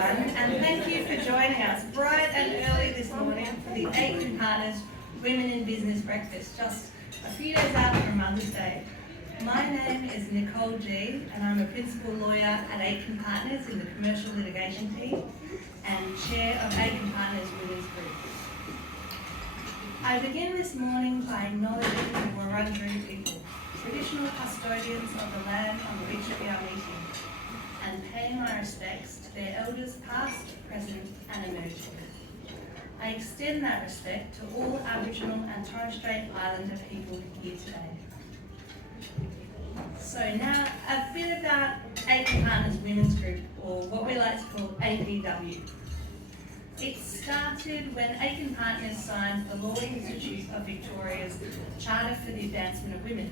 everyone, and thank you for joining us bright and early this morning for the Aitken Partners Women in Business Breakfast, just a few days out from Mother's Day. My name is Nicole G, and I'm a principal lawyer at Aitken Partners in the commercial litigation team and chair of Aitken Partners Women's Group. I begin this morning by acknowledging the Wurundjeri people, traditional custodians of the land on which we are meeting, and pay my respects to their elders past, present and emerging. I extend that respect to all Aboriginal and Torres Strait Islander people here today. So now a bit about Aitken Partners Women's Group, or what we like to call APW. It started when Aitken Partners signed the Law Institute of Victoria's Charter for the Advancement of Women.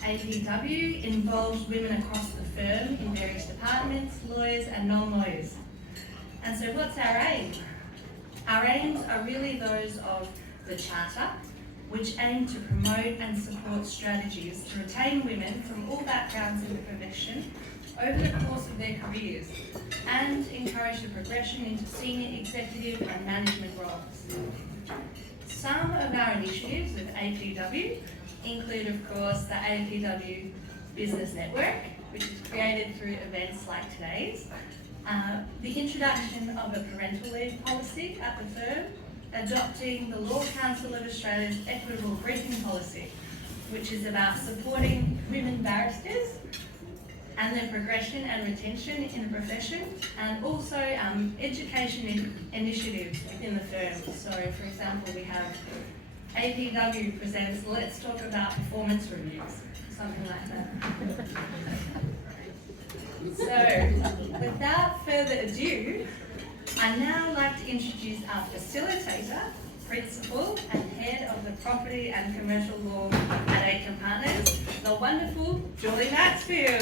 APW involves women across the firm in various departments, lawyers and non-lawyers. And so what's our aim? Our aims are really those of the Charter, which aim to promote and support strategies to retain women from all backgrounds in the profession over the course of their careers and encourage the progression into senior executive and management roles. Some of our initiatives with APW include, of course, the APW Business Network, which is created through events like today's, the introduction of a parental leave policy at the firm, adopting the Law Council of Australia's equitable briefing policy, which is about supporting women barristers and their progression and retention in the profession, and also education initiatives within the firm. So, for example, we have APW presents Let's Talk About Performance Reviews, something like that. So, without further ado, I'd now like to introduce our facilitator, principal and head of the property and commercial law at Aitken Partners, the wonderful Julie Maxfield.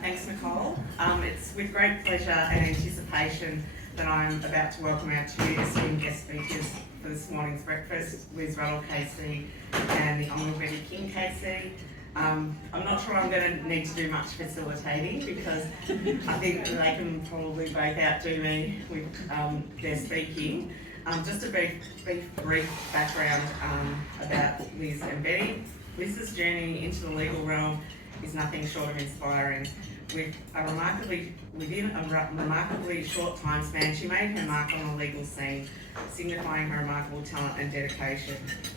Thanks, Nicole. It's with great pleasure and anticipation that I'm about to welcome our two esteemed guest speakers for this morning's breakfast, Liz Ruddle KC and the Honourable Betty King KC. I'm not sure I'm going to need to do much facilitating because I think they can probably both outdo me with their speaking. Just a brief background about Liz and Betty. Liz's journey into the legal realm is nothing short of inspiring. Within a remarkably short time span, she made her mark on the legal scene, signifying her remarkable talent and dedication.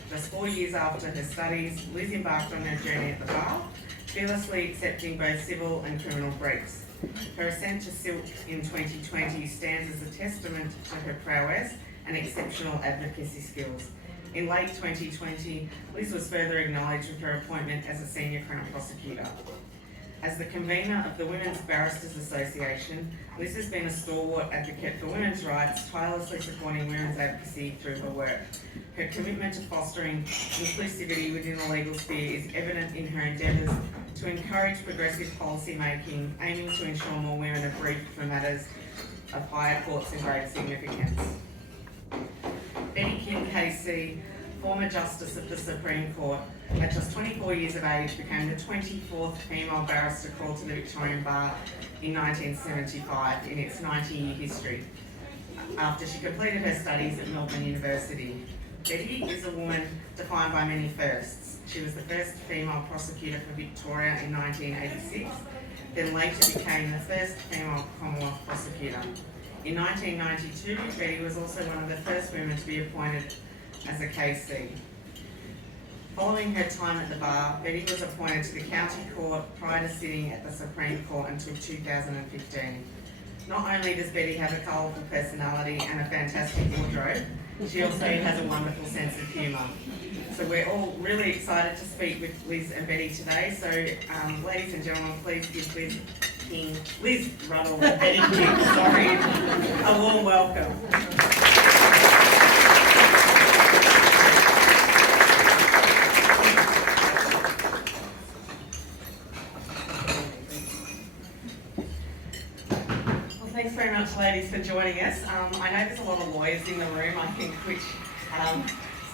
Just 4 years after her studies, Liz embarked on her journey at the bar, fearlessly accepting both civil and criminal briefs. Her ascent to silk in 2020 stands as a testament to her prowess and exceptional advocacy skills. In late 2020, Liz was further acknowledged with her appointment as a senior Crown prosecutor. As the convener of the Women's Barristers Association, Liz has been a stalwart advocate for women's rights, tirelessly supporting women's advocacy through her work. Her commitment to fostering inclusivity within the legal sphere is evident in her endeavours to encourage progressive policy making, aiming to ensure more women are briefed for matters of higher courts and grave significance. Betty King KC, former Justice of the Supreme Court, at just 24 years of age became the 24th female barrister called to the Victorian Bar in 1975 in its 90-year history, after she completed her studies at Melbourne University. Betty is a woman defined by many firsts. She was the first female prosecutor for Victoria in 1986, then later became the first female Commonwealth prosecutor. In 1992, Betty was also one of the first women to be appointed as a KC. Following her time at the bar, Betty was appointed to the County Court prior to sitting at the Supreme Court until 2015. Not only does Betty have a colourful personality and a fantastic wardrobe, she also has a wonderful sense of humour. So we're all really excited to speak with Liz and Betty today. So ladies and gentlemen, please give Liz Ruddle and Betty King, a warm welcome. Thanks very much, ladies, for joining us. I know there's a lot of lawyers in the room, I think, which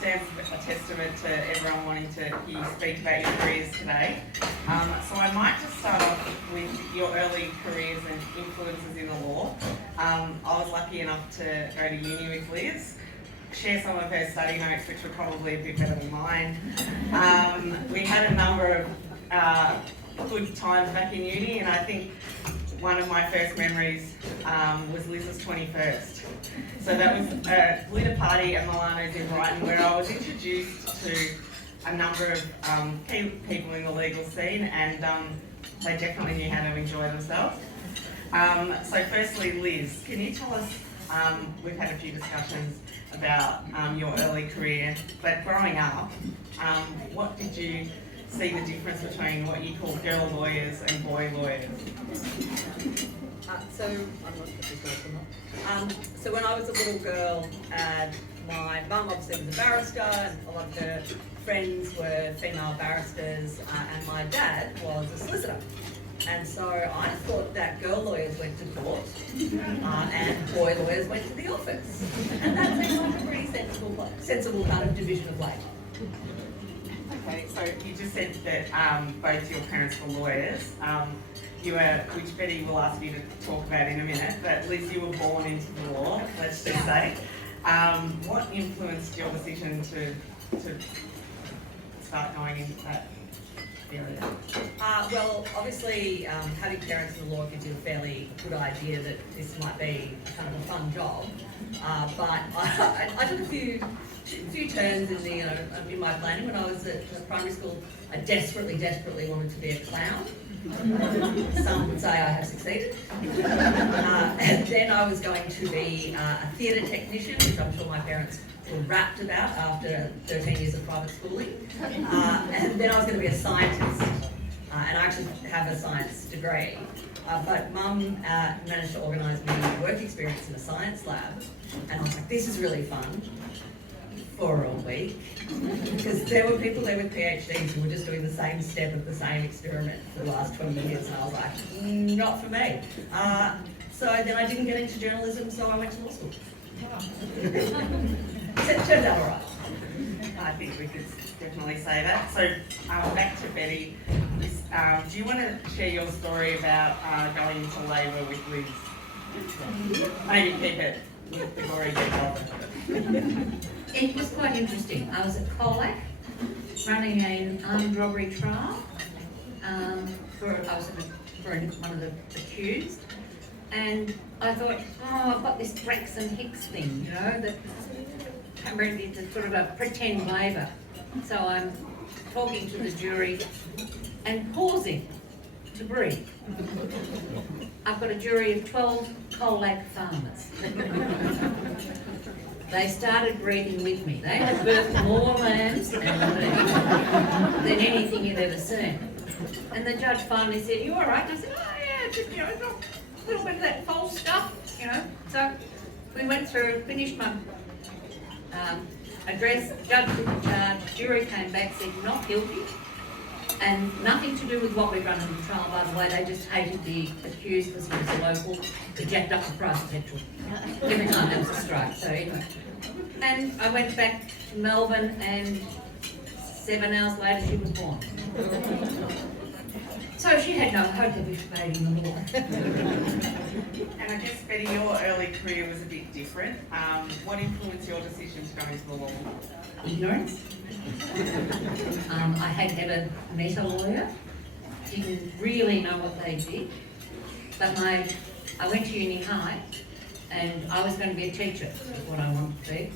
stands a testament to everyone wanting to hear you speak about your careers today. So I might just start off with your early careers and influences in the law. I was lucky enough to go to uni with Liz, share some of her study notes, which were probably a bit better than mine. We had a number of good times back in uni, and I think one of my first memories was Liz's 21st. So that was a glitter party at Milano's in Brighton, where I was introduced to a number of key people in the legal scene, and they definitely knew how to enjoy themselves. So firstly, Liz, can you tell us, we've had a few discussions about your early career, but growing up, what did you see the difference between what you call girl lawyers and boy lawyers? So I'm not sure if this works or not. So when I was a little girl, my mum obviously was a barrister, and a lot of her friends were female barristers, and my dad was a solicitor. And so I thought that girl lawyers went to court and boy lawyers went to the office. And that seemed like a pretty sensible kind of division of labour. Okay, so you just said that both your parents were lawyers. You were, which Betty will ask you to talk about in a minute, but Liz, you were born into the law, let's just say. What influenced your decision to start going into that area? Well, obviously, having parents in the law gives you a fairly good idea that this might be kind of a fun job. But I took a few turns in my planning. When I was at primary school, I desperately wanted to be a clown. Some would say I have succeeded. And then I was going to be a theatre technician, which I'm sure my parents were rapt about after 13 years of private schooling. And then I was going to be a scientist, and I actually have a science degree. But Mum managed to organise me a work experience in a science lab, and I was like, this is really fun for a week, because there were people there with PhDs who were just doing the same step of the same experiment for the last 20 years, and I was like, not for me. So then I didn't get into journalism, so I went to law school. It turned out all right. I think we could definitely say that. So back to Betty. Do you want to share your story about going into labour with Liz? Maybe keep it with the gory details. It was quite interesting. I was at Colac running an armed robbery trial for one of the accused, and I thought, oh, I've got this Braxton Hicks thing, you know, that it's sort of a pretend labour. So I'm talking to the jury and pausing to breathe. I've got a jury of 12 Colac farmers. They started breeding with me. They had birthed more lambs than anything you've ever seen. And the judge finally said, "You all right?" And I said, "Oh yeah, just, you know, a little bit of that false stuff, you know." So we went through, finished my address, judge took the charge, jury came back, said not guilty. And nothing to do with what we'd run in the trial, by the way. They just hated the accused because he was a local. They jacked up the price of petrol every time there was a strike. So anyway, and I went back to Melbourne, and 7 hours later she was born. So she had no hope of evading the law. And I guess, Betty, your early career was a bit different. What influenced your decision to go into the law? Ignorance. I had never met a lawyer, didn't really know what they did, but I went to uni high, and I was going to be a teacher, is what I wanted to be,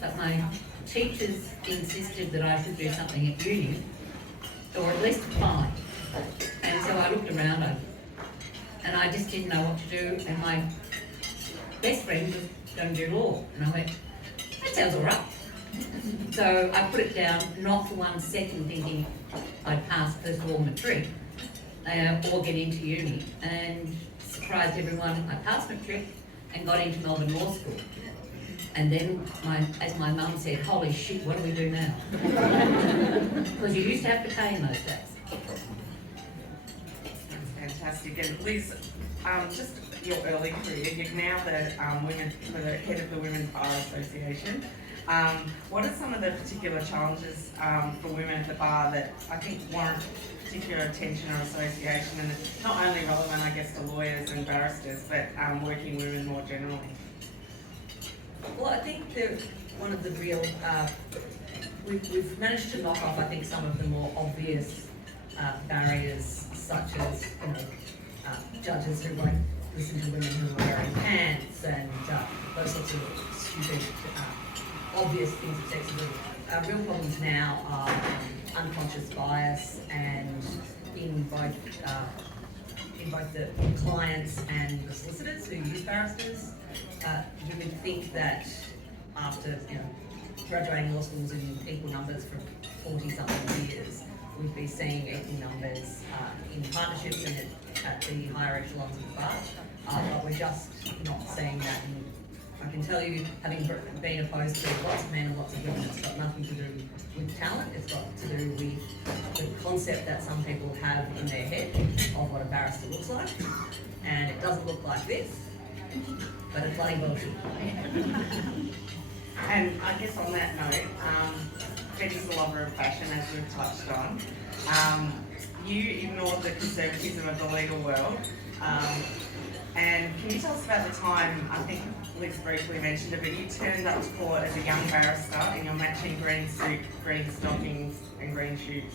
but my teachers insisted that I should do something at uni, or at least apply. And so I looked around, and I just didn't know what to do, and my best friend was going to do law, and I went, that sounds all right. So I put it down, not for 1 second thinking I'd pass first of all matric or get into uni, and surprised everyone, I passed matric and got into Melbourne Law School. And then, as my mum said, holy shit, what do we do now? Because you used to have to pay in those days. That's fantastic. And Liz, just your early career, you're now the head of the Women's Bar Association. What are some of the particular challenges for women at the bar that I think warrant particular attention or association, and it's not only relevant, I guess, to lawyers and barristers, but working women more generally? Well, I think one of the real, we've managed to knock off, I think, some of the more obvious barriers, such as, judges who won't listen to women who are wearing pants and those sorts of stupid, obvious things of sexism. Our real problems now are unconscious bias, and in both the clients and the solicitors who use barristers. You would think that after graduating law schools in equal numbers for 40-something years, we'd be seeing equal numbers in partnerships and at the higher echelons of the bar, but we're just not seeing that. And I can tell you, having been opposed to lots of men and lots of women, it's got nothing to do with talent. It's got to do with the concept that some people have in their head of what a barrister looks like, and it doesn't look like this, but it's bloody bullshit. And I guess on that note, Betty's a lover of fashion, as we've touched on. You ignored the conservatism of the legal world. And can you tell us about the time, I think Liz briefly mentioned it, but you turned up to court as a young barrister in your matching green suit, green stockings and green shoes?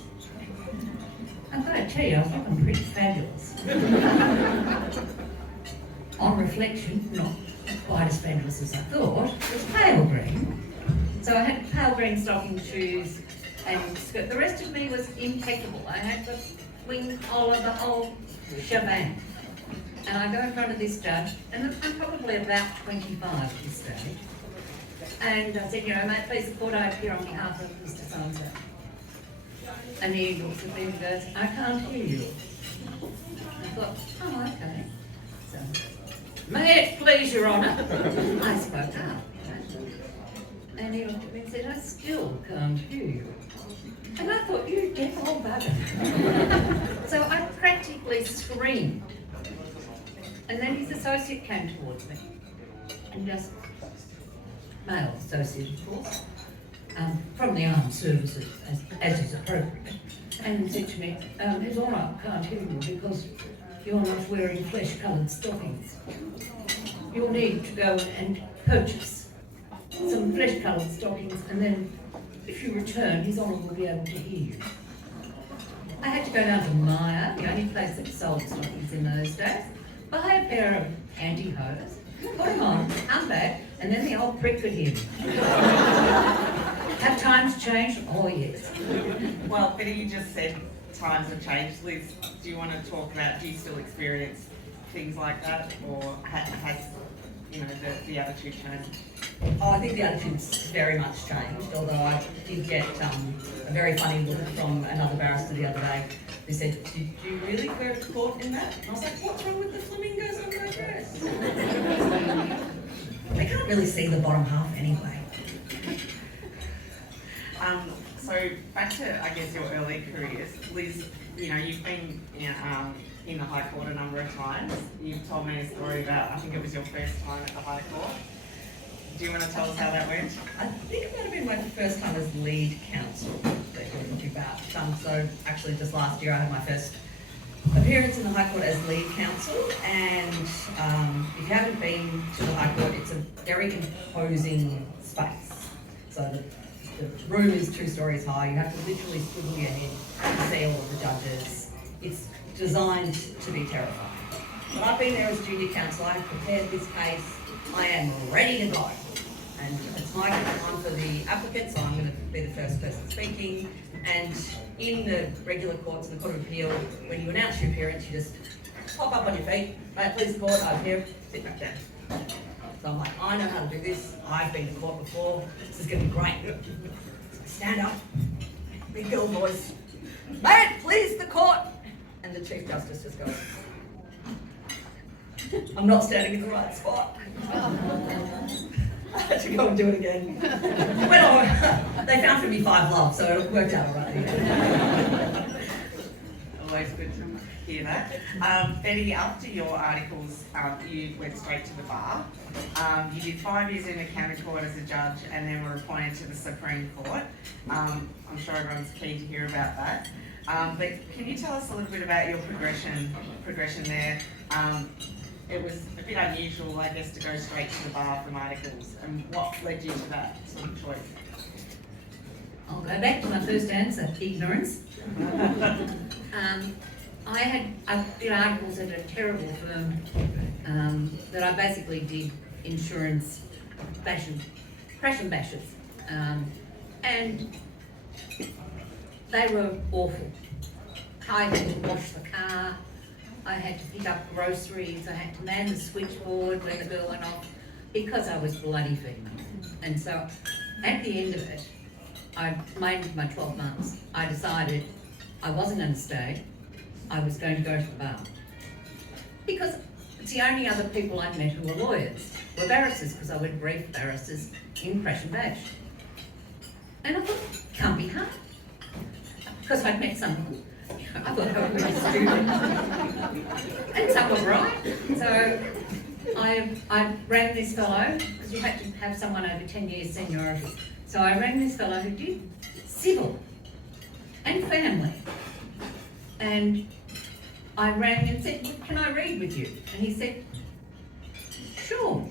I'm going to tell you, I was looking pretty fabulous. On reflection, not quite as fabulous as I thought. It was pale green. So I had pale green stocking shoes and skirt. The rest of me was impeccable. I had the wing collar, the whole shebang. And I go in front of this judge, and I'm probably about 25 at this stage. And I said, mate, please support, I appear on behalf of Mr. So-and-so. And he looks at me and goes, I can't hear you. I thought, oh, okay. So, may it please your honour. I spoke up. And he looked at me and said, I still can't hear you. And I thought, you deaf old bugger. So I practically screamed. And then his associate came towards me, and just, male associate of course, from the armed services, as is appropriate, and said to me, His Honour, I can't hear you because you're not wearing flesh-coloured stockings. You'll need to go and purchase some flesh-coloured stockings, and then if you return, His Honour will be able to hear you. I had to go down to Myer, the only place that sold stockings in those days, buy a pair of pantyhose, put them on, come back, and then the old prick could hear me. Have times changed? Oh, yes. Well, Betty, you just said times have changed. Liz, do you want to talk about, do you still experience things like that, or has the attitude changed? Oh, I think the attitude's very much changed, although I did get a very funny look from another barrister the other day who said, did you really go to court in that? And I was like, what's wrong with the flamingos on my dress? They can't really see the bottom half anyway. So back to, I guess, your early careers. Liz, you've been in the High Court a number of times. You've told me a story about, I think it was your first time at the High Court. Do you want to tell us how that went? I think it might have been my first time as lead counsel that you're talking about. So actually just last year I had my first appearance in the High Court as lead counsel, and if you haven't been to the High Court, it's a very imposing space. So the room is 2 stories high. You have to literally swivel your head to see all of the judges. It's designed to be terrifying. But I've been there as junior counsel. I've prepared this case. I am ready to go. And it's my time for the applicant, so I'm going to be the first person speaking. And in the regular courts, in the Court of Appeal, when you announce your appearance, you just pop up on your feet. Mate, please court, I'm here, sit back down. So I'm like, I know how to do this. I've been to court before. This is going to be great. So I stand up, big girl voice. May it please the court. And the Chief Justice just goes, I'm not standing in the right spot. I had to go and do it again. Well, they found for me 5 love, so it worked out all right. I always good to hear that. Betty, after your articles, you went straight to the bar. You did 5 years in the county court as a judge and then were appointed to the Supreme Court. I'm sure everyone's keen to hear about that. But can you tell us a little bit about your progression there? It was a bit unusual, I guess, to go straight to the bar from articles, and what led you to that sort of choice? I'll go back to my first answer, ignorance. I did articles at a terrible firm that I basically did insurance crash and bashes. And they were awful. I had to wash the car, I had to pick up groceries, I had to man the switchboard when the bill went off, because I was bloody female. And so at the end of it, I made my 12 months, I decided I wasn't going to stay, I was going to go to the bar. Because it's the only other people I'd met who were lawyers, were barristers, because I would brief barristers in crash and bash. And I thought, can't be hard. Because I'd met some, I thought I was really stupid. And some were right. So I rang this fellow, because you had to have someone over 10 years seniority. So I rang this fellow who did civil and family. And I rang and said, can I read with you? And he said, sure.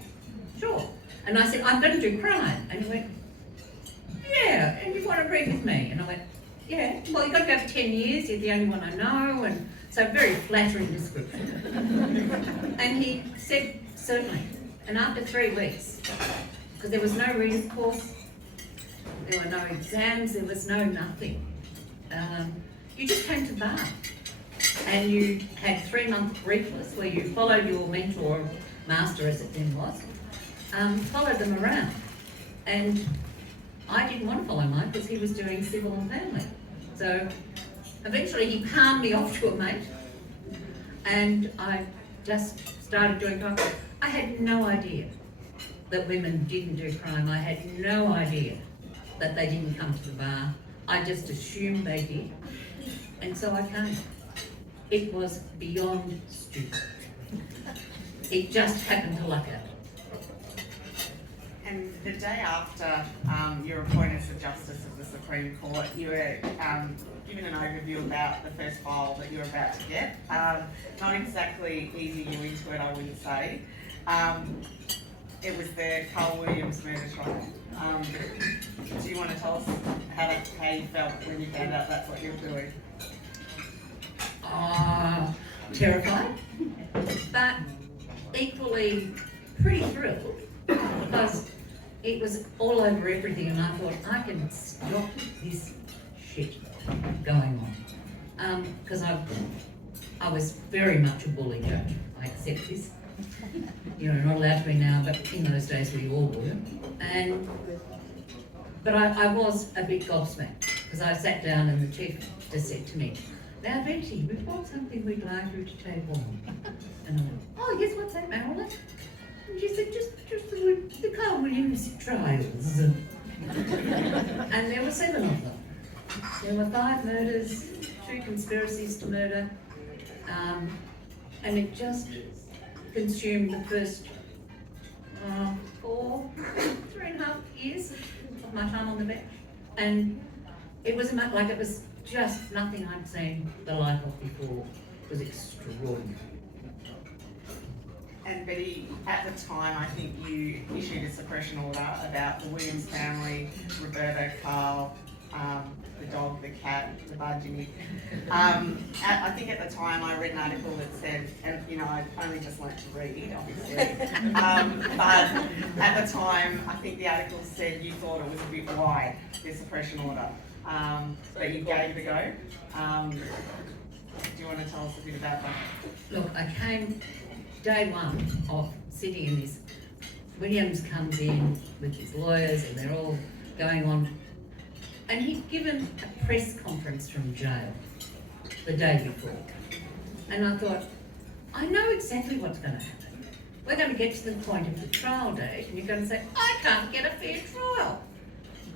And I said, I'm going to do crime. And he went, yeah, and you want to read with me? And I went, yeah, well, you've got to go for 10 years, you're the only one I know, and so very flattering description. And he said, certainly. And after 3 weeks, because there was no reading course, there were no exams, there was no nothing. You just came to bar, and you had 3-month briefless where you followed your mentor, master as it then was, followed them around. And I didn't want to follow mine because he was doing civil and family. So eventually he palmed me off to a mate, and I just started doing crime. I had no idea that women didn't do crime. I had no idea that they didn't come to the bar. I just assumed they did. And so I came. It was beyond stupid. It just happened to luck out. And the day after you were appointed as the Justice of the Supreme Court, you were given an overview about the first file that you were about to get. Not exactly easy you into it, I wouldn't say. It was the Carl Williams murder trial. Do you want to tell us how you felt when you found out that's what you were doing? Terrified, but equally pretty thrilled, because it was all over everything, and I thought I can stop this shit going on. Because I was very much a bully judge. I accept this. You're not allowed to be now, but in those days we all were. But I was a bit gobsmacked, because I sat down and the chief just said to me, "Now Betty, we've got something we'd like you to take on." And I went, "Oh yes, what's that, Marilyn?" And she said, just the Carl Williams trials. And there were 7 of them. There were 5 murders, 2 conspiracies to murder, and it just consumed the first 3.5 years of my time on the bench. And it was like it was just nothing I'd seen the like of before. It was extraordinary. And Betty, at the time, I think you issued a suppression order about the Williams family, Roberta, Carl, the dog, the cat, the budgie. I think at the time I read an article that said, and you know, I only just learnt to read, obviously, but at the time, I think the article said you thought it was a bit wide, the suppression order, but you gave it a go. Do you want to tell us a bit about that? Look, I came day one of sitting in this. Williams comes in with his lawyers and they're all going on. And he'd given a press conference from jail the day before. And I thought, I know exactly what's going to happen. We're going to get to the point of the trial date and you're going to say, I can't get a fair trial.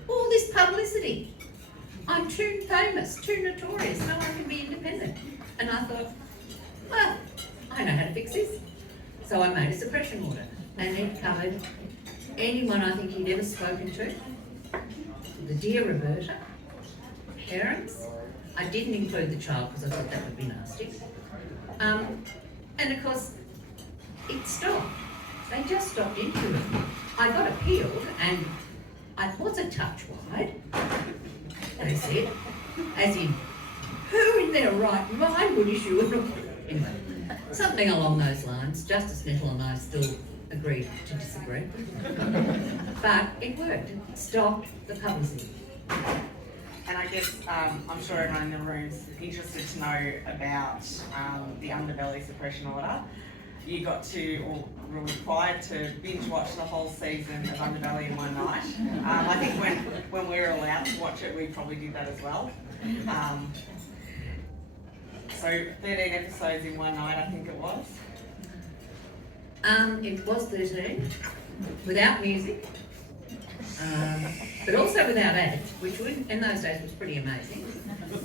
All this publicity. I'm too famous, too notorious, no one can be independent. And I thought, well, I know how to fix this. So I made a suppression order, and it covered anyone I think he'd ever spoken to, the dear Roberta, parents. I didn't include the child because I thought that would be nasty. And of course, it stopped. They just stopped interviewing. I got appealed, and I was a touch wide, they said, as in, who in their right mind would issue an order? Anyway, something along those lines. Justice Nettle and I still agreed to disagree. But it worked. It stopped the publicity. And I guess, I'm sure everyone in the room is interested to know about the underbelly suppression order. You got to, or were required to binge watch the whole season of Underbelly in one night. I think when we were allowed to watch it, we probably did that as well. So 13 episodes in one night, I think it was. It was 13, without music, but also without ads, which in those days was pretty amazing.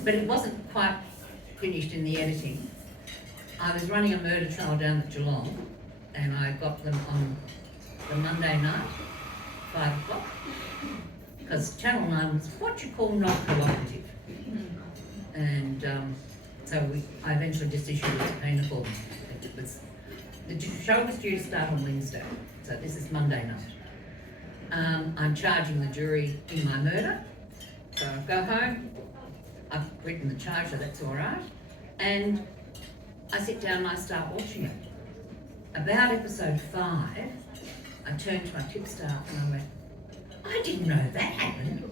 But it wasn't quite finished in the editing. I was running a murder trial down at Geelong, and I got them on the Monday night, 5 o'clock, because Channel 9 was what you call not cooperative. And so I eventually just issued a subpoena for them. The show was due to start on Wednesday, so this is Monday night. I'm charging the jury in my murder, so I go home, I've written the charge, so that's all right, and I sit down and I start watching it. About episode 5, I turned to my tip staff and I went, I didn't know that happened.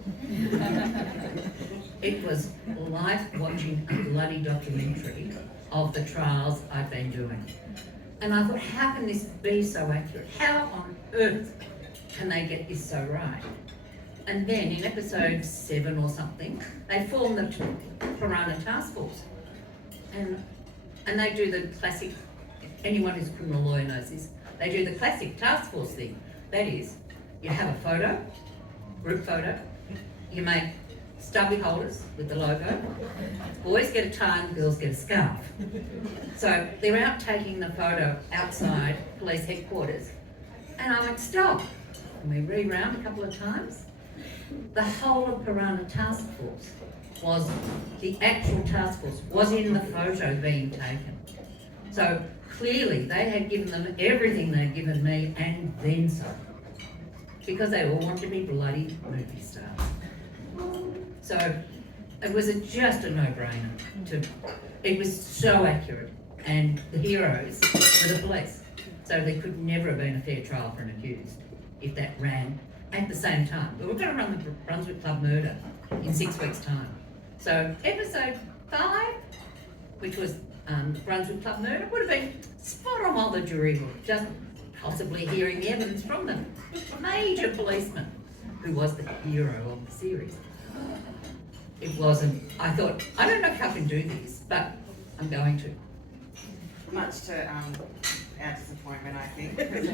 It was like watching a bloody documentary of the trials I've been doing. And I thought, how can this be so accurate? How on earth can they get this so right? And then in episode 7 or something, they formed the Piranha Task Force. And they do the classic, anyone who's a criminal lawyer knows this, they do the classic task force thing. That is, you have a photo, group photo, you make stubby holders with the logo, boys get a tie and girls get a scarf. So they're out taking the photo outside police headquarters, and I went, stop. And we re-round a couple of times. The whole of Piranha Task Force was, the actual task force was in the photo being taken. So clearly they had given them everything they'd given me and then some, because they all want to be bloody movie stars. So it was just a no-brainer. It was so accurate, and the heroes were the police. So there could never have been a fair trial for an accused if that ran at the same time. But we're going to run the Brunswick Club murder in 6 weeks' time. So episode 5, which was Brunswick Club murder, would have been spot on while the jury were just possibly hearing the evidence from them. Major policeman, who was the hero of the series. It wasn't, I thought, I don't know if I can do this, but I'm going to. Much to our disappointment, I think, because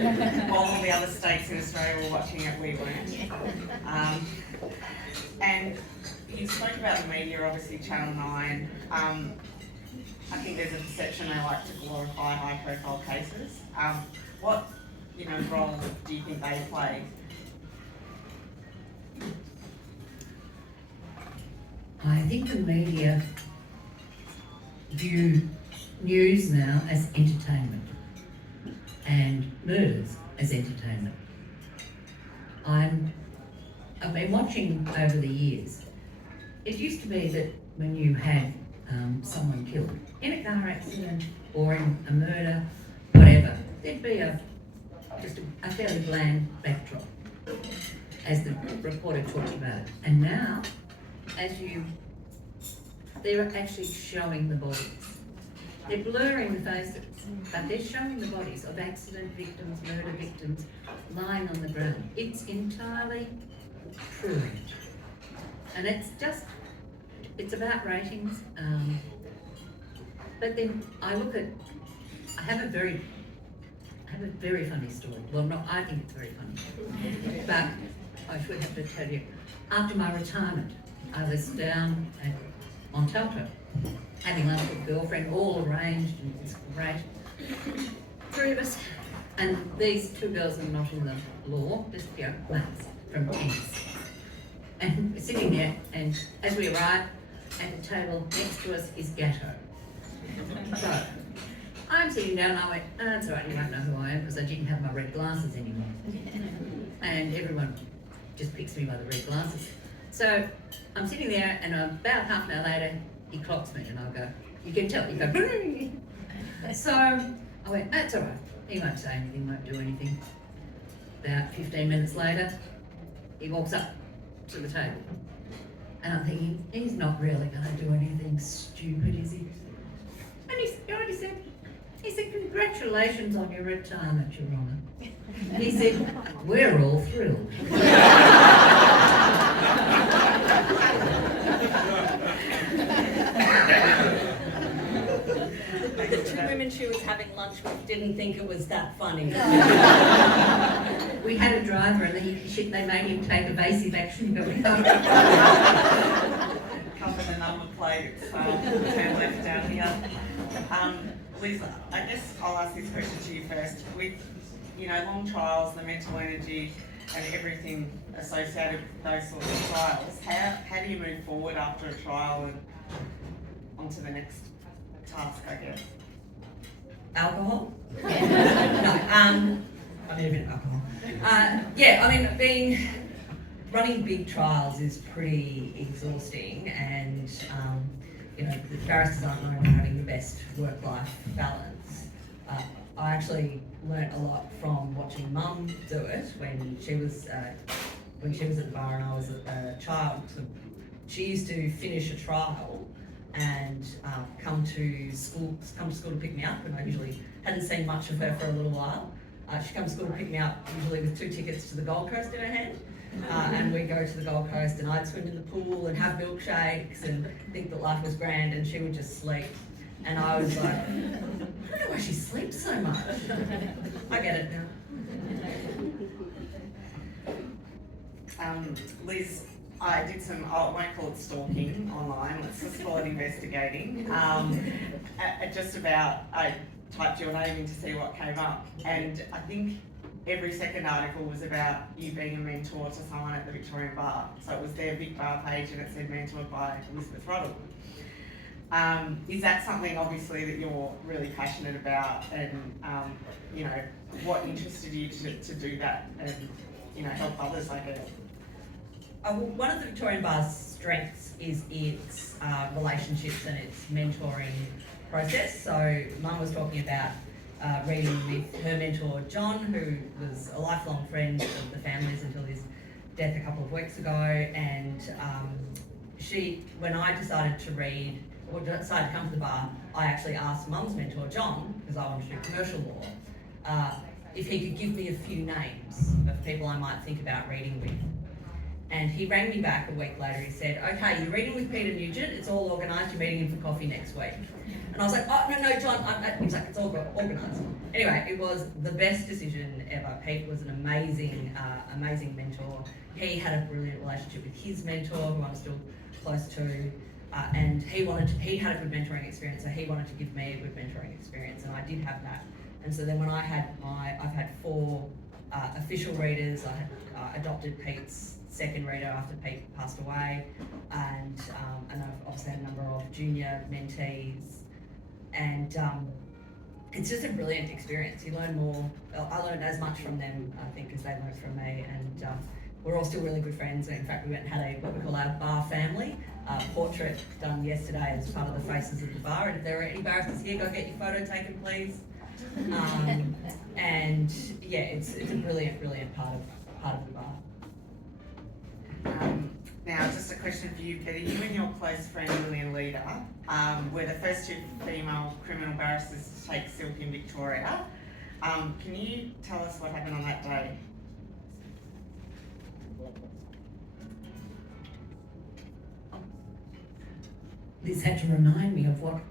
all the other states in Australia were watching it, we weren't. And you spoke about the media, obviously Channel 9. I think there's a perception they like to glorify high-profile cases. What, role do you think they play? I think the media view news now as entertainment and murders as entertainment. I've been watching over the years. It used to be that when you had someone killed in a car accident or in a murder, whatever, there'd be just a fairly bland backdrop as the reporter talked about it. And now, they're actually showing the bodies. They're blurring the faces, but they're showing the bodies of accident victims, murder victims, lying on the ground. It's entirely truant. And it's about ratings. But then I have a very funny story. Well, no, I think it's very funny. But I should have to tell you, after my retirement, I was down at Montalto, having lunch with a girlfriend, all arranged, and it's great. 3 of us. And these 2 girls are not in the law, just mates from tennis. And we're sitting there, and as we arrive, at the table next to us is Gatto. So, I'm sitting down and I went, oh, that's all right, you won't know who I am because I didn't have my red glasses anymore. And everyone just picks me by the red glasses. So, I'm sitting there and about half an hour later, he clocks me and I'll go, you can tell, you go, so I went, that's all right, he won't say anything, won't do anything. About 15 minutes later, he walks up to the table. And I'm thinking, he's not really going to do anything stupid, is he? And you know what he said? He said, congratulations on your retirement, Your Honour. And he said, we're all thrilled. The 2 women she was having lunch with didn't think it was that funny. We had a driver and they made him take evasive action. Covering the number plates, turn left down here. Liz, I guess I'll ask this question to you first. With, long trials, the mental energy and everything associated with those sorts of trials, how do you move forward after a trial and onto the next task, I guess? Alcohol? No, I need a bit of alcohol. Running big trials is pretty exhausting, and the barristers aren't known for having the best work-life balance. I actually learnt a lot from watching Mum do it when she was at the bar and I was a child. So she used to finish a trial and come to school to pick me up, and I usually hadn't seen much of her for a little while. She'd come to school to pick me up, usually with 2 tickets to the Gold Coast in her hand. And we'd go to the Gold Coast and I'd swim in the pool and have milkshakes and think that life was grand, and she would just sleep. And I was like, I don't know why she sleeps so much. I get it now. Liz, I did some, I won't call it stalking online, let's just call it investigating. I typed your name in to see what came up, and I think every second article was about you being a mentor to someone at the Victorian Bar. So it was their big bar page and it said mentored by Elizabeth Ruddle. Is that something obviously that you're really passionate about, and what interested you to do that and help others, I guess? Well, one of the Victorian Bar's strengths is its relationships and its mentoring process. So Mum was talking about reading with her mentor John, who was a lifelong friend of the family's until his death a couple of weeks ago, and when I decided to read, or decided to come to the bar, I actually asked Mum's mentor John, because I wanted to do commercial law, if he could give me a few names of people I might think about reading with. And he rang me back a week later. He said, okay, you're reading with Peter Nugent, it's all organised, you're meeting him for coffee next week. And I was like, oh, no, John, he's like, it's all organised. Anyway, it was the best decision ever. Pete was an amazing mentor. He had a brilliant relationship with his mentor, who I'm still close to, and he had a good mentoring experience, so he wanted to give me a good mentoring experience, and I did have that. And so then when I've had 4 official readers. I had adopted Pete's second reader after Pete passed away, and I've obviously had a number of junior mentees, and it's just a brilliant experience. You learn more. I learned as much from them, I think, as they learned from me, and we're all still really good friends. In fact, we went and had what we call our bar family portrait done yesterday as part of the faces of the bar, and if there are any barristers here, go get your photo taken, please. And yeah, it's a brilliant part of the bar. Now, just a question for you, Peter. You and your close friend Lillian Leader were the first 2 female criminal barristers to take silk in Victoria. Can you tell us what happened on that day? This had to remind me of what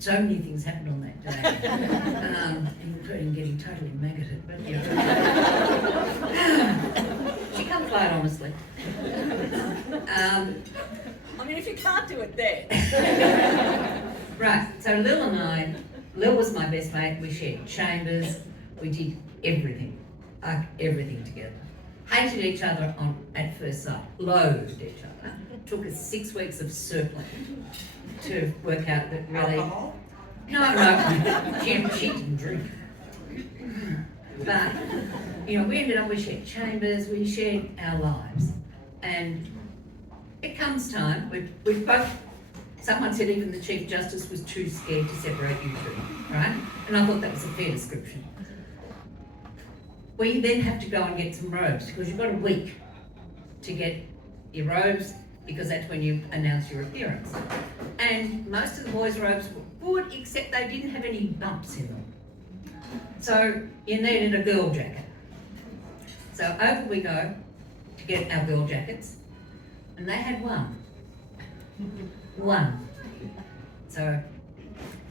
so many things happened on that day, including getting totally maggoted. But yeah, she can't fly it honestly. mean, if you can't do it then. Right, so Lil was my best mate, we shared chambers, we did everything, everything together. Hated each other at first sight, loathed each other. Took us 6 weeks of circling to work out that really... Alcohol? No, she didn't drink. But, we ended up, we shared chambers, we shared our lives. And it comes time, we both, someone said even the Chief Justice was too scared to separate you two, right? And I thought that was a fair description. We then have to go and get some robes, because you've got a week to get your robes, because that's when you announce your appearance. And most of the boys' robes were good, except they didn't have any bumps in them. So you needed a girl jacket. So over we go to get our girl jackets, and they had one. One. So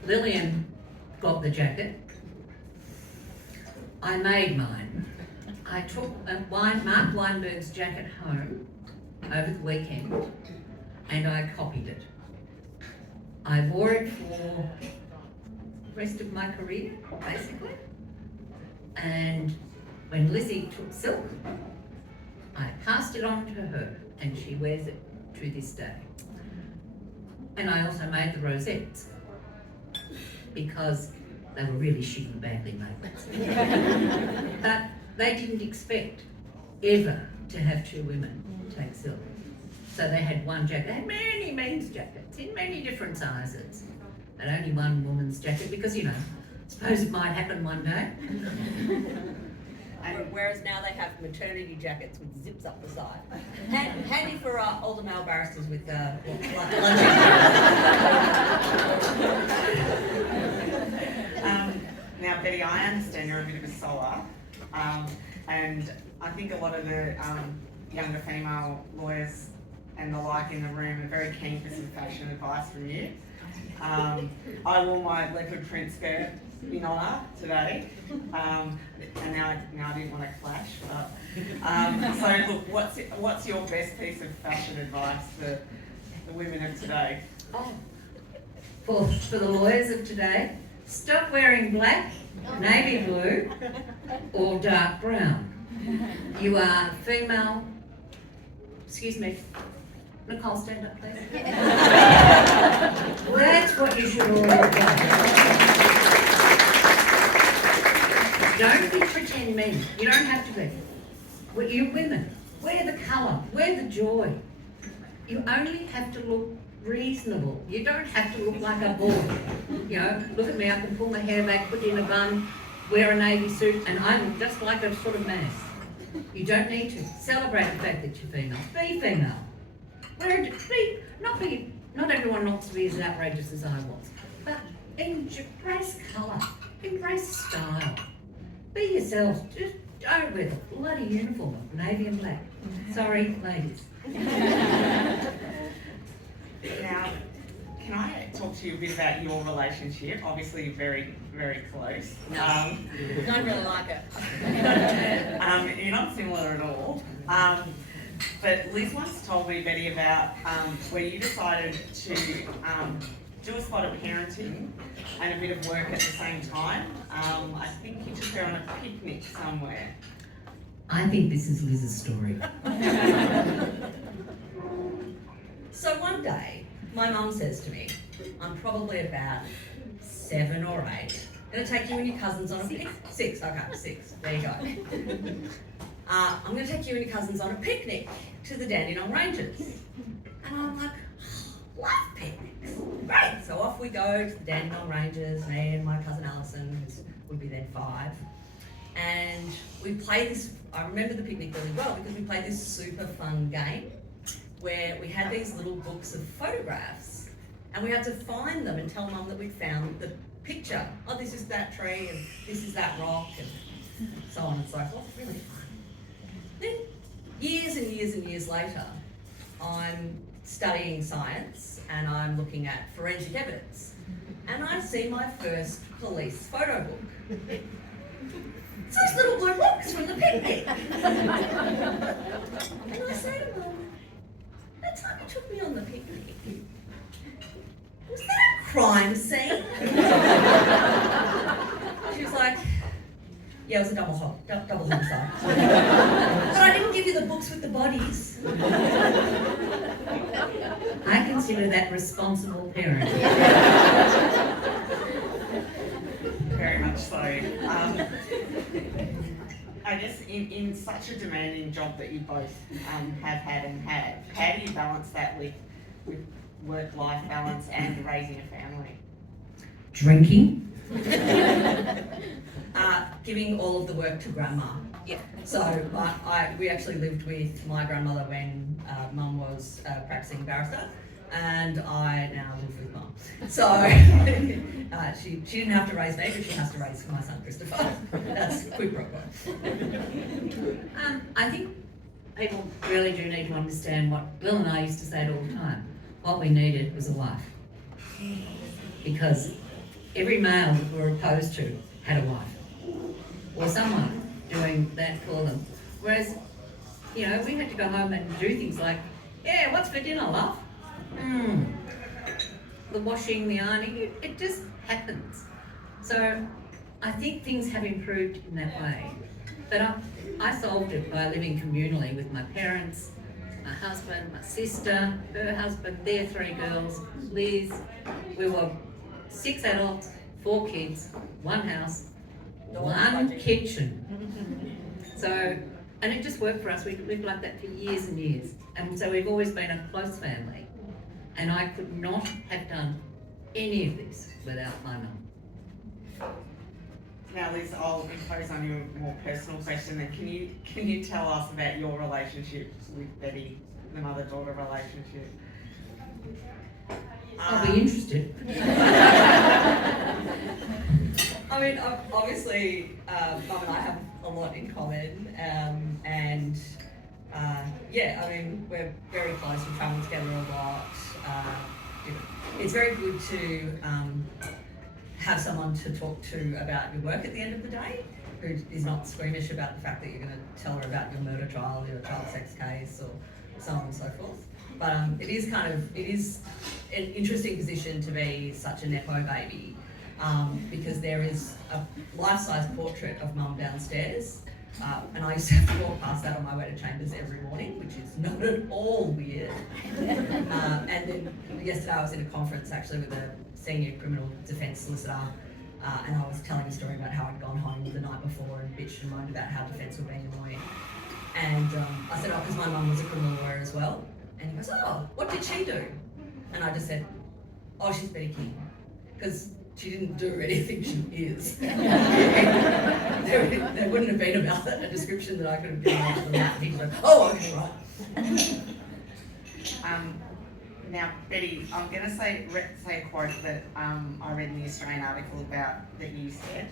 Lillian got the jacket. I made mine. I took Mark Weinberg's jacket home over the weekend and I copied it. I wore it for the rest of my career, basically. And when Lizzie took silk, I passed it on to her and she wears it to this day. And I also made the rosettes because they were really shitty badly made. But they didn't expect ever to have two women take silk. So they had one jacket. They had many men's jackets in many different sizes, but only one woman's jacket because, suppose it might happen one day. Whereas now they have maternity jackets with zips up the side. Handy for older male barristers with Now, Betty, I understand you're a bit of a sewer, and I think a lot of the younger female lawyers and the like in the room are very keen for some fashion advice from you. I wore my leopard print skirt in honour today, and now I didn't want to clash. But so look, what's your best piece of fashion advice for the women of today? For the lawyers of today, stop wearing black, navy blue, or dark brown. You are female. Excuse me. Nicole, stand up, please. That's what you should all wear. Don't be pretend men. You don't have to be. Well, you women, wear the colour, wear the joy. You only have to look reasonable. You don't have to look like a boy. Look at me, I can pull my hair back, put in a bun, wear a navy suit, and I look just like a sort of mess. You don't need to. Celebrate the fact that you're female. Be female. Not everyone wants to be as outrageous as I was, but embrace colour, embrace style. Be yourselves. Just don't wear the bloody uniform of navy and black. Sorry, ladies. Now, can I talk to you a bit about your relationship? Obviously, you're very, very close. Don't really like it. You're not similar at all. But Liz once told me, Betty, about where you decided to do a spot of parenting and a bit of work at the same time. I think you took her on a picnic somewhere. I think this is Liz's story. So one day, my mum says to me, I'm probably about 7 or 8. I'm going to take you and your cousins on a picnic. 6, okay, 6. There you go. I'm going to take you and your cousins on a picnic to the Dandenong Ranges. And I'm like, love picnics. Great. So off we go to the Dandenong Ranges, me and my cousin Alison, who would be then 5. And we play this, I remember the picnic really well because we played this super fun game where we had these little books of photographs and we had to find them and tell Mum that we'd found the picture. Oh, this is that tree and this is that rock and so on and so forth. Really fun. Then years and years and years later, I'm studying science and I'm looking at forensic evidence and I see my first police photo book. It's those little blue books from the picnic. And I say to Mum, the time you took me on the picnic, was that a crime scene? She was like, yeah, it was a double homicide. But I didn't give you the books with the bodies. I consider that responsible parenting. Very much so. I guess in such a demanding job that you both have had and have, how do you balance that with work-life balance and raising a family? Drinking. Giving all of the work to grandma. Yeah. So we actually lived with my grandmother when mum was practicing barrister, and I now live with mum. So she didn't have to raise me, but she has to raise my son Christopher. That's quid pro quo. I think people really do need to understand what Bill and I used to say it all the time. What we needed was a wife. Because every male that we were opposed to had a wife. Or someone doing that for them. Whereas, you know, we had to go home and do things like, yeah, what's for dinner, love? The washing, the ironing, it just happens. So I think things have improved in that way. But I solved it by living communally with my parents, my husband, my sister, her husband, their 3 girls, Liz. We were 6 adults, 4 kids, 1 house, 1 kitchen. So, and it just worked for us. We lived like that for years and years. And so we've always been a close family. And I could not have done any of this without my mum. Now, Liz, I'll impose on you a more personal question. And can you tell us about your relationship with Betty, the mother-daughter relationship? I'll be interested. I mean, obviously, mum and I have a lot in common, and yeah, I mean, we're very close. We travel together a lot. You know, it's very good to have someone to talk to about your work at the end of the day, who is not squeamish about the fact that you're going to tell her about your murder trial, your child sex case, or so on and so forth. But it is an interesting position to be such a nepo baby, because there is a life-size portrait of mum downstairs, and I used to have to walk past that on my way to chambers every morning, which is not at all weird. And then yesterday I was in a conference actually with a senior criminal defence solicitor, and I was telling a story about how I'd gone home the night before and bitched and moaned about how defence were being annoying. And I said, oh, because my mum was a criminal lawyer as well. And he goes, oh, what did she do? And I just said, oh, she's Betty King. Because she didn't do anything she is. there wouldn't have been about that, a description that I could have given after the map. He's like, oh, okay, right. Now, Betty, I'm going to say a quote that I read in the Australian article about that you said,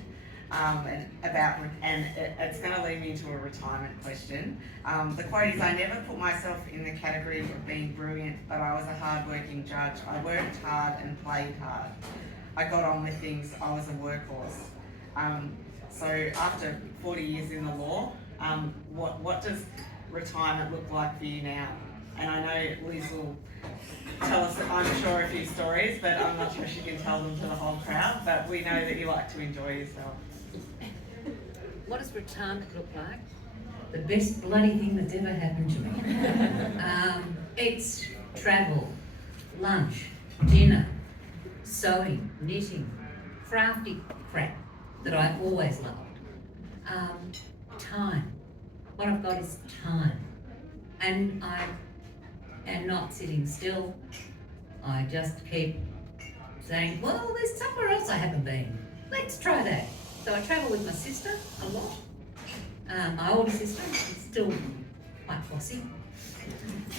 and it's going to lead me into a retirement question. The quote is, "I never put myself in the category of being brilliant, but I was a hard-working judge. I worked hard and played hard. I got on with things. I was a workhorse." So after 40 years in the law, what does retirement look like for you now? And I know Liz will tell us, I'm sure, a few stories, but I'm not sure she can tell them to the whole crowd, but we know that you like to enjoy yourself. What does retirement look like? The best bloody thing that's ever happened to me. It's travel, lunch, dinner, sewing, knitting, crafty crap that I've always loved. Time. What I've got is time. And I am not sitting still. I just keep saying, well, there's somewhere else I haven't been. Let's try that. So I travel with my sister a lot. My older sister is still quite bossy.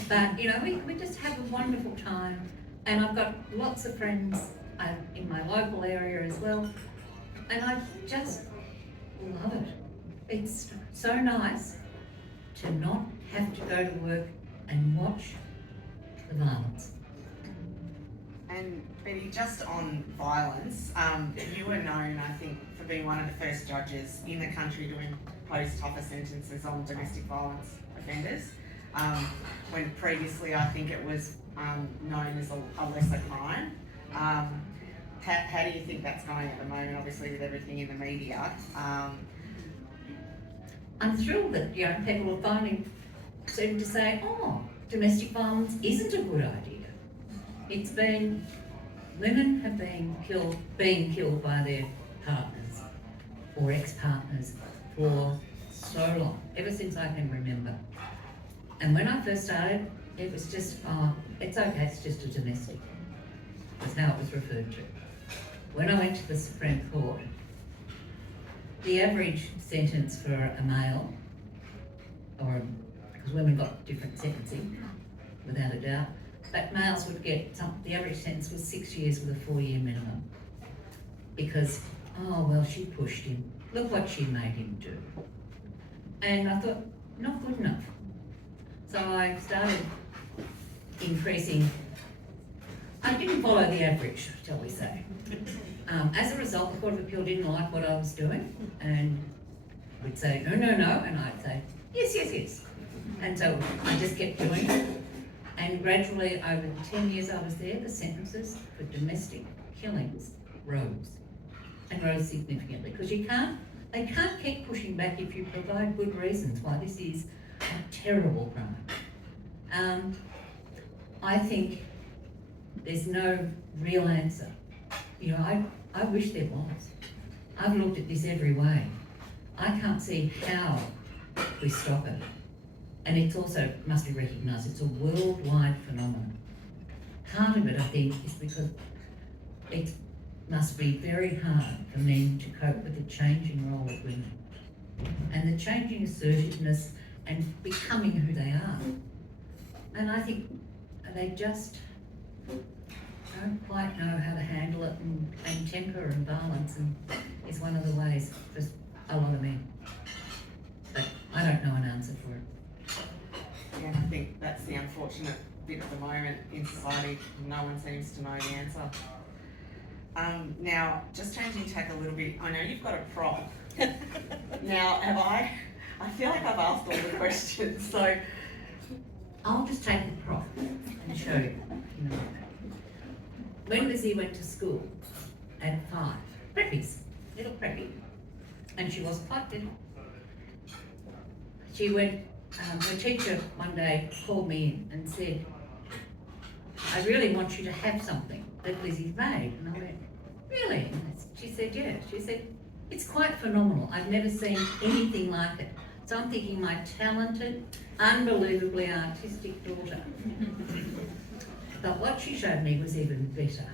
But, you know, we just have a wonderful time. And I've got lots of friends in my local area as well. And I just love it. It's so nice to not have to go to work and watch the violence. And Betty, just on violence, you were known, I think, for being one of the first judges in the country to impose tougher sentences on domestic violence offenders. when previously I think it was known as a lesser crime. How do you think that's going at the moment, obviously with everything in the media? I'm thrilled that people are finally starting to say, oh, domestic violence isn't a good idea. It's been, women have been killed by their partners or ex-partners for so long, ever since I can remember. And when I first started, it was just, oh, it's okay, it's just a domestic. That's how it was referred to. When I went to the Supreme Court, the average sentence for a male, or because women got different sentencing, without a doubt, but males would get the average sentence was 6 years with a 4-year minimum. Because, oh, well, she pushed him. Look what she made him do. And I thought, not good enough. So I started increasing. I didn't follow the average, shall we say. As a result, the Court of Appeal didn't like what I was doing and would say, no, no, no, and I'd say, yes, yes, yes. And so I just kept doing it. And gradually, over the 10 years I was there, the sentences for domestic killings rose, and rose significantly. Because they can't keep pushing back if you provide good reasons why this is a terrible crime. I think there's no real answer. You know, I wish there was. I've looked at this every way. I can't see how we stop it. And it's also, must be recognised, it's a worldwide phenomenon. Part of it, I think, is because it must be very hard for men to cope with the changing role of women and the changing assertiveness and becoming who they are. And I think they just don't quite know how to handle it, and temper and balance is one of the ways for a lot of men. But I don't know an answer for it. Yeah, and I think that's the unfortunate bit at the moment in society. No one seems to know the answer. Now, just changing tack a little bit, I know you've got a prop. Now, I feel like I've asked all the questions, so. I'll just take the prop and show you. When Lizzie went to school at 5, preppies, little preppy, and she was quite little. She went, her teacher one day called me in and said, I really want you to have something that Lizzie's made. And I went, really? And she said, yeah. She said, it's quite phenomenal. I've never seen anything like it. So I'm thinking my talented, unbelievably artistic daughter. But what she showed me was even better.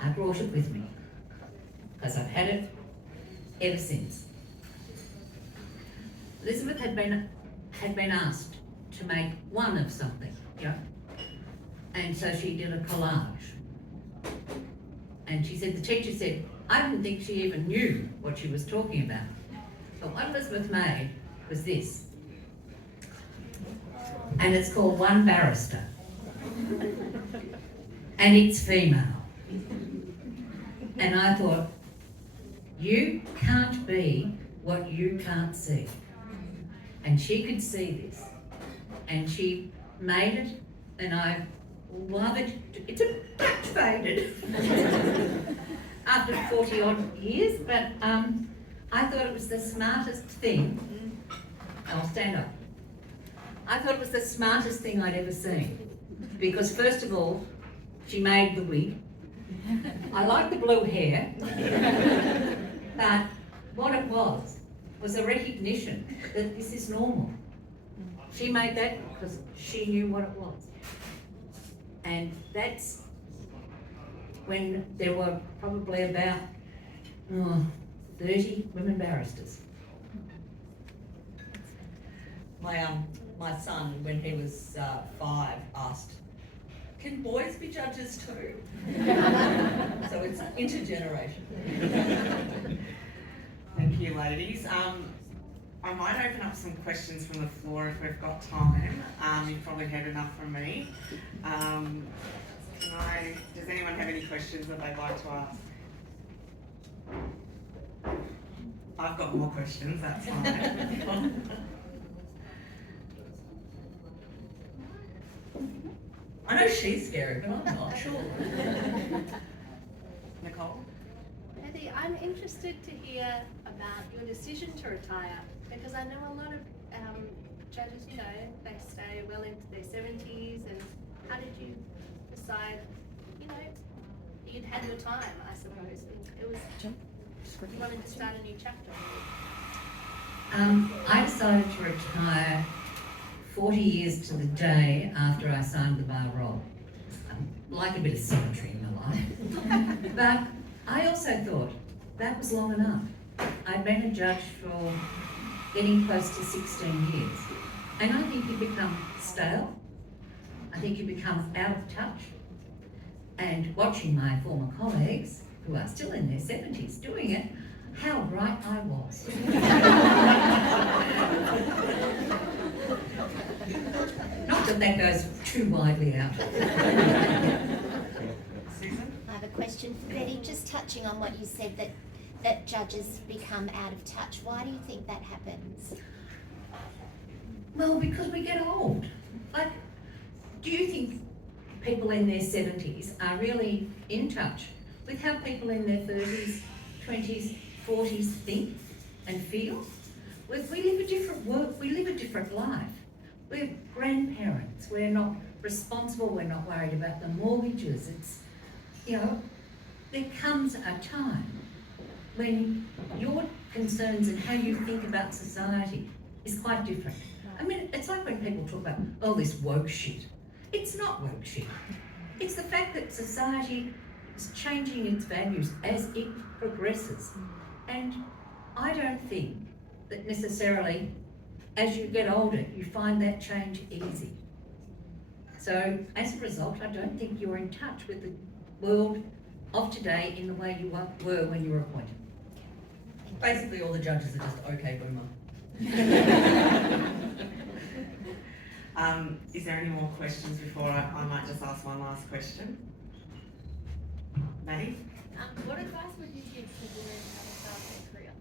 I brought it with me because I've had it ever since. Elizabeth had been asked to make one of something, and so she did a collage. And she said, the teacher said, I didn't think she even knew what she was talking about. But what Elizabeth made was this. And it's called One Barrister. And it's female. And I thought, you can't be what you can't see. And she could see this. And she made it, and I love it. It's a bit faded after 40 odd years, but I thought it was the smartest thing. I'll stand up. I thought it was the smartest thing I'd ever seen. Because first of all, she made the wig. I like the blue hair. But what it was a recognition that this is normal. She made that because she knew what it was. And that's when there were probably about 30 women barristers. My son, when he was 5, asked, can boys be judges too? So it's intergenerational. Thank you, ladies. I might open up some questions from the floor if we've got time. You've probably had enough from me. Does anyone have any questions that they'd like to ask? I've got more questions, that's fine. she's scary, but I'm not. Sure. Nicole? Betty, I'm interested to hear about your decision to retire because I know a lot of judges, you know, they stay well into their 70s, and how did you decide, you know, you'd had your time, I suppose, and it was, you wanted to start a new chapter? I decided to retire 40 years to the day after I signed the bar roll. Like a bit of symmetry in my life. But I also thought that was long enough. I'd been a judge for getting close to 16 years. And I think you become stale. I think you become out of touch. And watching my former colleagues, who are still in their 70s, doing it, how right I was. Not that that goes too widely out. Susan? I have a question for Betty, just touching on what you said that judges become out of touch. Why do you think that happens? Well, because we get old. Like, do you think people in their 70s are really in touch with how people in their 30s, 20s, 40s think and feel? We live a different work, we live a different life. We're grandparents, we're not responsible, we're not worried about the mortgages. It's, you know, there comes a time when your concerns and how you think about society is quite different. I mean, it's like when people talk about, oh, this woke shit. It's not woke shit. It's the fact that society is changing its values as it progresses. And I don't think that necessarily, as you get older, you find that change easy. So as a result, I don't think you're in touch with the world of today in the way you were when you were appointed. Basically, all the judges are just okay, boomer. Is there any more questions before I might just ask one last question? Maddie? What advice would you give to women how to start their career?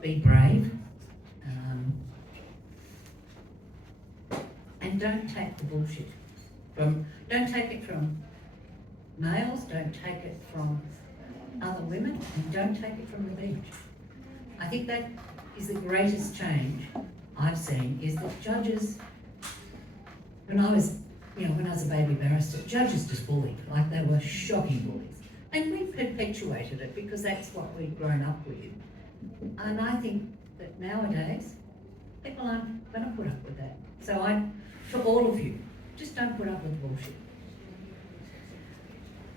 Be brave. And don't take the bullshit. Don't take it from males, don't take it from other women, and don't take it from the bench. I think that is the greatest change I've seen, is that judges, when I was a baby barrister, judges just bullied, like they were shocking bullies. And we perpetuated it because that's what we'd grown up with. And I think that nowadays, people aren't going to put up with that. So for all of you, just don't put up with bullshit.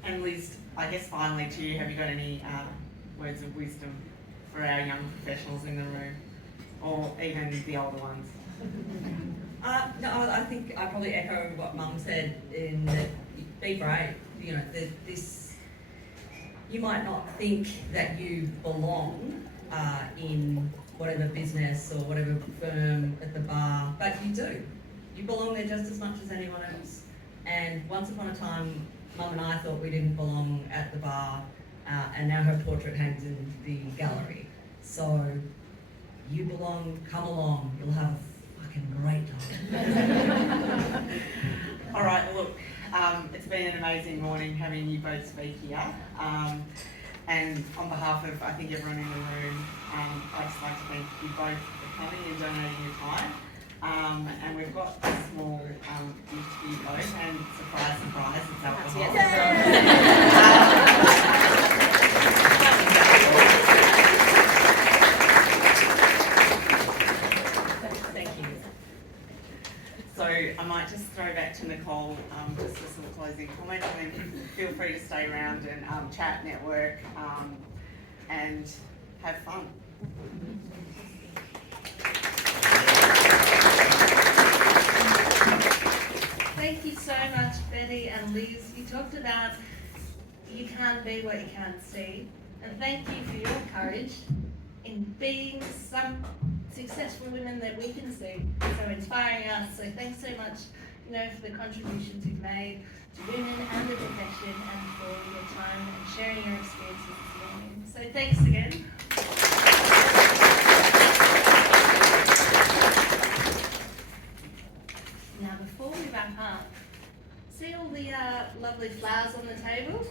And Liz, I guess finally to you, have you got any words of wisdom for our young professionals in the room, or even the older ones? No, I think I probably echo what Mum said in that be brave. You know, this, you might not think that you belong in whatever business or whatever firm at the bar, but you do. You belong there just as much as anyone else. And once upon a time, Mum and I thought we didn't belong at the bar, and now her portrait hangs in the gallery. So you belong, come along, you'll have a fucking great time. All right, look, it's been an amazing morning having you both speak here. And on behalf of, I think, everyone in the room, I'd just like to thank you both for coming and donating your time. And we've got a small gift for you both, and surprise, surprise, it's alcohol. Thank you. So I might just throw back to Nicole just for some closing comments, and then feel free to stay around and chat, network, and have fun. Thank you so much, Betty and Liz. You talked about you can't be what you can't see. And thank you for your courage in being some successful women that we can see. So inspiring us. So thanks so much, for the contributions you've made to women and the profession, and for your time and sharing your experiences this morning. So thanks again. apart. See all the lovely flowers on the table?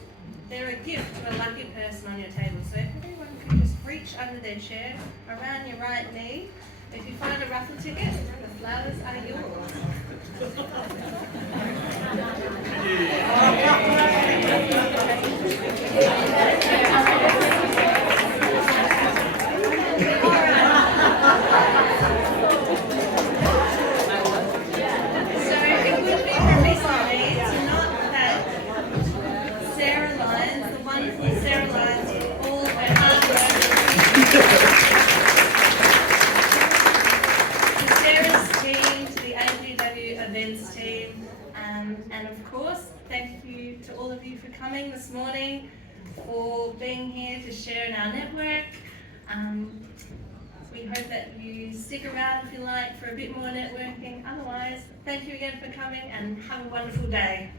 They're a gift to a lucky person on your table. So if everyone could just reach under their chair, around your right knee. If you find a raffle ticket, the flowers are yours. So it would be remiss of me to not thank Sarah Lyons, the wonderful Sarah Lyons, for all of her hard work. To Sarah's team, to the APW events team, and of course, thank you to all of you for coming this morning, for being here to share in our network. We hope that you stick around if you like for a bit more networking. Otherwise, thank you again for coming and have a wonderful day.